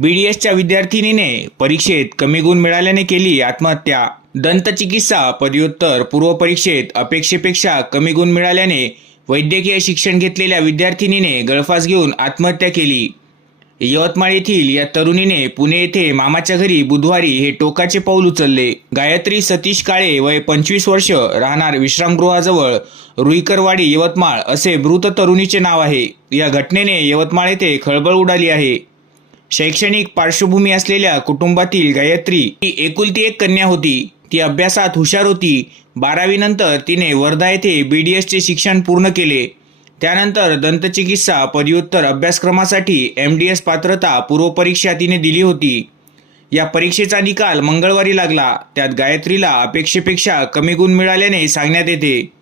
बीडीएसच्या विद्यार्थिनीने परीक्षेत कमी गुण मिळाल्याने केली आत्महत्या. दंतचिकित्सा पदव्युत्तर पूर्व परीक्षेत अपेक्षेपेक्षा कमी गुण मिळाल्याने वैद्यकीय शिक्षण घेतलेल्या विद्यार्थिनीने गळफास घेऊन आत्महत्या केली. यवतमाळ येथील या तरुणीने पुणे येथे मामाच्या घरी बुधवारी हे टोकाचे पाऊल उचलले. गायत्री सतीश काळे वय पंचवीस वर्ष राहणार विश्रामगृहाजवळ रुईकरवाडी यवतमाळ असे मृत तरुणीचे नाव आहे. या घटनेने यवतमाळ येथे खळबळ उडाली आहे. शैक्षणिक पार्श्वभूमी असलेल्या कुटुंबातील गायत्री ही एकुलती एक कन्या होती. ती अभ्यासात हुशार होती. बारावीनंतर तिने वर्धा येथे बी डी एसचे शिक्षण पूर्ण केले. त्यानंतर दंतचिकित्सा पदव्युत्तर अभ्यासक्रमासाठी एम डी एस पात्रता पूर्वपरीक्षा तिने दिली होती. या परीक्षेचा निकाल मंगळवारी लागला. त्यात गायत्रीला अपेक्षेपेक्षा कमी गुण मिळाल्याने सांगण्यात येते.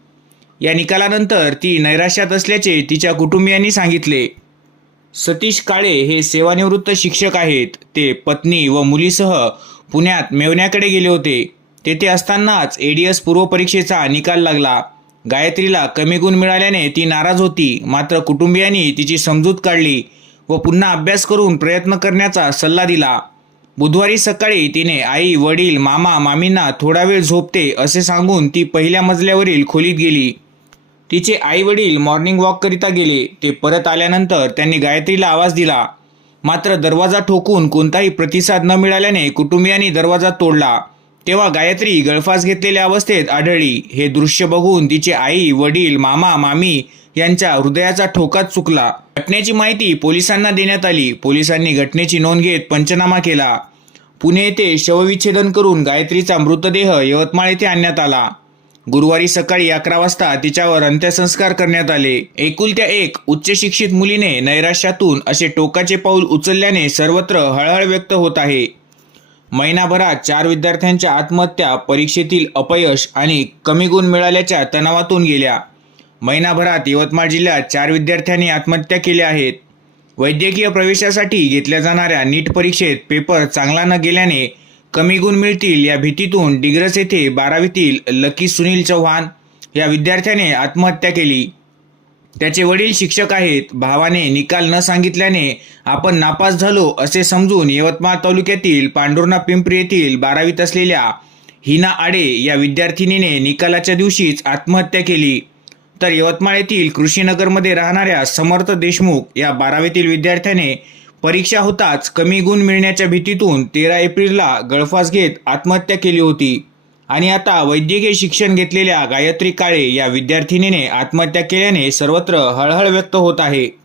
या निकालानंतर ती नैराश्यात असल्याचे तिच्या कुटुंबियांनी सांगितले. सतीश काळे हे सेवानिवृत्त शिक्षक आहेत. ते पत्नी व मुलीसह पुण्यात मेवण्याकडे गेले होते. तेथे असतानाच एडीएस पूर्व परीक्षेचा निकाल लागला. गायत्रीला कमी गुण मिळाल्याने ती नाराज होती. मात्र कुटुंबियांनी तिची समजूत काढली व पुन्हा अभ्यास करून प्रयत्न करण्याचा सल्ला दिला. बुधवारी सकाळी तिने आई वडील मामा मामींना थोडा वेळ झोपते असे सांगून ती पहिल्या मजल्यावरील खोलीत गेली. तिचे आई वडील मॉर्निंग वॉक करिता गेले. ते परत आल्यानंतर त्यांनी गायत्रीला आवाज दिला. मात्र दरवाजा ठोकून कोणताही प्रतिसाद न मिळाल्याने कुटुंबियांनी दरवाजा तोडला. तेव्हा गायत्री गळफास घेतलेल्या अवस्थेत आढळली. हे दृश्य बघून तिचे आई वडील मामा मामी यांच्या हृदयाचा ठोकाच चुकला. घटनेची माहिती पोलिसांना देण्यात आली. पोलिसांनी घटनेची नोंद घेत पंचनामा केला. पुणे येथे शवविच्छेदन करून गायत्रीचा मृतदेह यवतमाळ येथे आणण्यात आला. गुरुवारी सकाळी अकरा वाजता तिच्यावर अंत्यसंस्कार करण्यात आले. एकुलत्या एक उच्च शिक्षित मुलीने नैराश्यातून असे टोकाचे पाऊल उचलल्याने सर्वत्र हळहळ व्यक्त होत आहे. महिनाभरात चार विद्यार्थ्यांच्या आत्महत्या परीक्षेतील अपयश आणि कमी गुण मिळाल्याच्या तणावातून गेल्या. महिनाभरात यवतमाळ जिल्ह्यात चार विद्यार्थ्यांनी आत्महत्या केल्या आहेत. वैद्यकीय प्रवेशासाठी घेतल्या जाणाऱ्या नीट परीक्षेत पेपर चांगला न गेल्याने कमी गुण मिळतील या भीतीतून डिग्रस येथे बारावीतील लकी सुनील चव्हाण या विद्यार्थ्याने आत्महत्या केली. त्याचे वडील शिक्षक आहेत. भावाने निकाल न सांगितल्याने आपण नापास झालो असे समजून यवतमाळ तालुक्यातील पांडुर्णा पिंपरी येथील बारावीत असलेल्या हिना आडे या विद्यार्थिनीने निकालाच्या दिवशीच आत्महत्या केली. तर यवतमाळ येथील कृषीनगरमध्ये राहणाऱ्या समर्थ देशमुख या बारावीतील विद्यार्थ्याने परीक्षा होताच कमी गुण मिळण्याच्या भीतीतून तेरा एप्रिलला गळफास घेत आत्महत्या केली होती. आणि आता वैद्यकीय शिक्षण घेतलेल्या गायत्री काळे या विद्यार्थिनीने आत्महत्या केल्याने सर्वत्र हळहळ व्यक्त होत आहे.